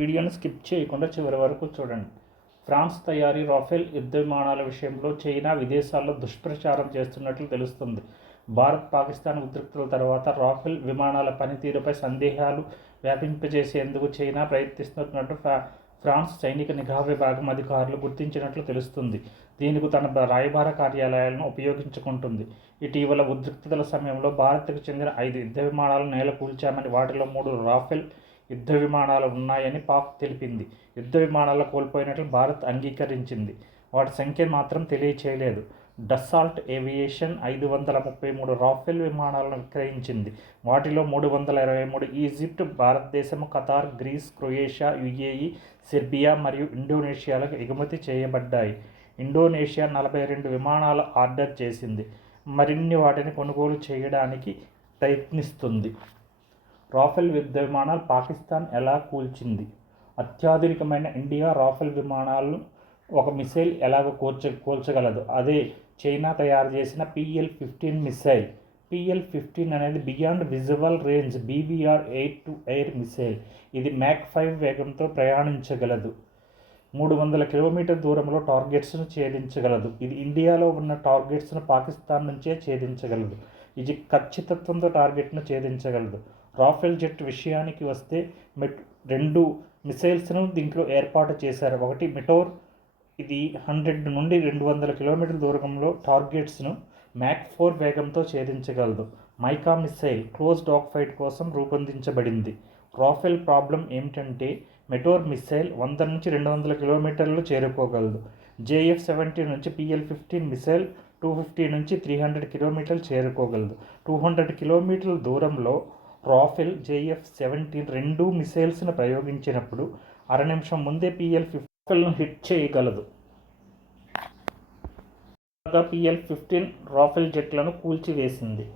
వీడియోను స్కిప్ చేయకుండా చివరి వరకు చూడండి. ఫ్రాన్స్ తయారీ రాఫెల్ యుద్ధ విమానాల విషయంలో చైనా విదేశాల్లో దుష్ప్రచారం చేస్తున్నట్లు తెలుస్తుంది. భారత్ పాకిస్తాన్ ఉద్రిక్తుల తర్వాత రాఫెల్ విమానాల పనితీరుపై సందేహాలు వ్యాపింపజేసేందుకు చైనా ప్రయత్నిస్తున్నట్టు ఫ్రా ఫ్రాన్స్ సైనిక నిఘా విభాగం అధికారులు గుర్తించినట్లు తెలుస్తుంది. దీనికి తన రాయబార కార్యాలయాలను ఉపయోగించుకుంటుంది. ఇటీవల ఉద్రిక్తతల సమయంలో భారత్కు చెందిన ఐదు యుద్ధ విమానాలు నేల కూల్చామని వాటిలో మూడు రాఫెల్ యుద్ధ విమానాలు ఉన్నాయని పాక్ తెలిపింది. యుద్ధ విమానాలు కోల్పోయినట్లు భారత్ అంగీకరించింది. వాటి సంఖ్య మాత్రం తెలియచేయలేదు. డస్సాల్ట్ ఏవియేషన్ ఐదు వందల ముప్పై మూడు రాఫెల్ విమానాలను విక్రయించింది. వాటిలో మూడు వందల ఇరవై మూడు Egypt Bharatadesam Qatar Greece Croatia UAE Serbia మరియు ఇండోనేషియాలకు ఎగుమతి చేయబడ్డాయి. ఇండోనేషియా నలభై రెండు విమానాలు ఆర్డర్ చేసింది. మరిన్ని వాటిని కొనుగోలు చేయడానికి ప్రయత్నిస్తుంది. రాఫెల్ విమానాలు పాకిస్తాన్ ఎలా కూల్చింది? అత్యాధునికమైన ఇండియా రాఫెల్ విమానాలను ఒక మిసైల్ ఎలాగ కూర్చ కూల్చగలదు. అదే చైనా తయారు చేసిన PL fifteen missile. PL fifteen అనేది beyond visual range BVR air to air missile. ఇది మ్యాక్ ఫైవ్ వేగంతో ప్రయాణించగలదు. మూడు వందల కిలోమీటర్ దూరంలో టార్గెట్స్ను ఛేదించగలదు. ఇది ఇండియాలో ఉన్న టార్గెట్స్ను పాకిస్తాన్ నుంచే ఛేదించగలదు. ఇది ఖచ్చితత్వంతో టార్గెట్ను ఛేదించగలదు. రాఫెల్ జెట్ విషయానికి వస్తే మెట్ రెండు మిసైల్స్ను దీంట్లో ఏర్పాటు చేశారు. ఒకటి మిటోర్ ఇది హండ్రెడ్ నుండి రెండు వందల కిలోమీటర్ల దూరంలో టార్గెట్స్ను మ్యాక్ ఫోర్ వేగంతో ఛేదించగలదు. MICA missile close dog fight కోసం రూపొందించబడింది. రాఫెల్ ప్రాబ్లం ఏమిటంటే మెటోర్ మిసైల్ వంద నుంచి రెండు వందల కిలోమీటర్లు చేరుకోగలదు. జేఎఫ్ సెవెంటీ నుంచి PL fifteen missile two fifty నుంచి త్రీ హండ్రెడ్ కిలోమీటర్లు చేరుకోగలదు. టూ హండ్రెడ్ కిలోమీటర్ల దూరంలో రాఫెల్ జేఎఫ్ సెవెంటీన్ రెండు మిసైల్స్ను ప్రయోగించినప్పుడు అర నిమిషం ముందే పిఎల్ ఫిఫ్టీన్ను హిట్ చేయగలదు. పిఎల్ ఫిఫ్టీన్ రాఫెల్ జెట్లను కూల్చివేసింది.